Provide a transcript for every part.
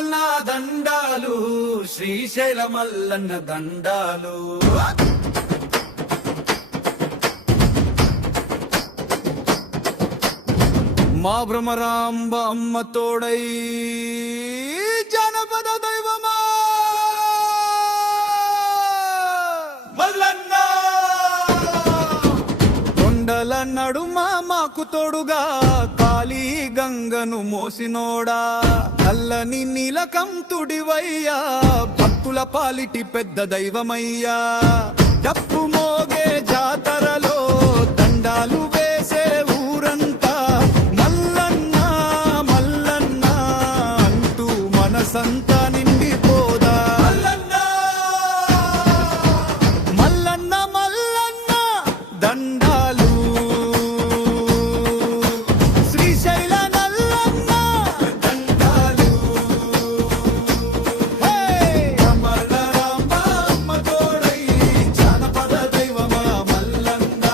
మల్లన్న దండాలు శ్రీశైల మల్లన్న దండాలు. మా భ్రమరాంబ అమ్మ తోడై జనపద దైవమా మల్లన్న. కొండల నడుమ మాకు తోడుగా కాళీ గంగను మోసినోడా, నల్లని నీలకంఠుడివయ్యా, భక్తుల పాలిటి పెద్ద దైవమయ్యా. డప్పు మోగే జాతరలో దండాలు వేసే ఊరంతా మల్లన్న మల్లన్న అంటూ మనసంతా నిండిపోదా. మల్లన్న మల్లన్న దండాలు శ్రీశైల నల్లన్న దండాలు. భ్రమరాంబ అమ్మ తోడై జానపద దైవమా మల్లన్న,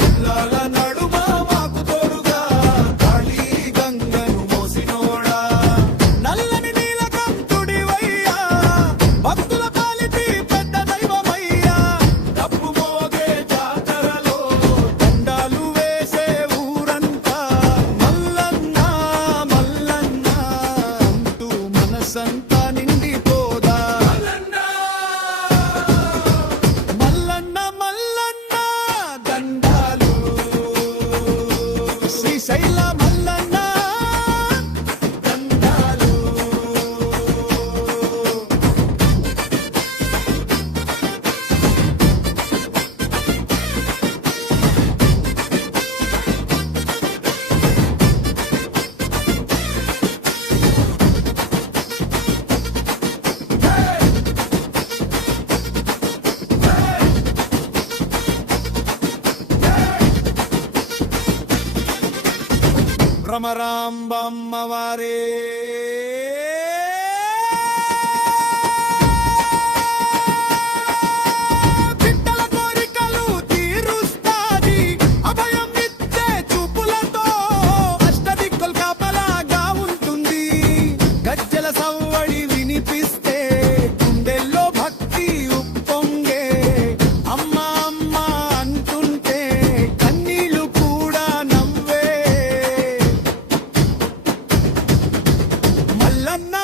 పిల్లల నడుమ మాకు తోడుగా కాళీ గంగను మోసినోడా, నల్లని నీలకంఠుడివయ్యా, భక్తుల పాలిటి పెద్ద దైవమయ్యా. డప్పు మోగే జాతరలో దండాలు వేసే ఊరంతా మల్లన్న మల్లన్న అంటూ మనసంతా నిండిపోదా. మల్లన్న మల్లన్న దండాలు శ్రీశైల మల్లన్న దండాలు. భ్రమరాంబ అమ్మవారే బిడ్డల కోరికలు తీరుస్తాది, అభయం ఇచ్చే చూపులతో అష్టదిక్కులు కాపలాగా ఉంటుంది. గజ్జల సవ్వడి వినిపిస్తే గుండెల్లో భక్తి ఉప్పొంగే, అమ్మ అమ్మ అంటుంటే కన్నీళ్లు కూడా నవ్వే. మల్లన్న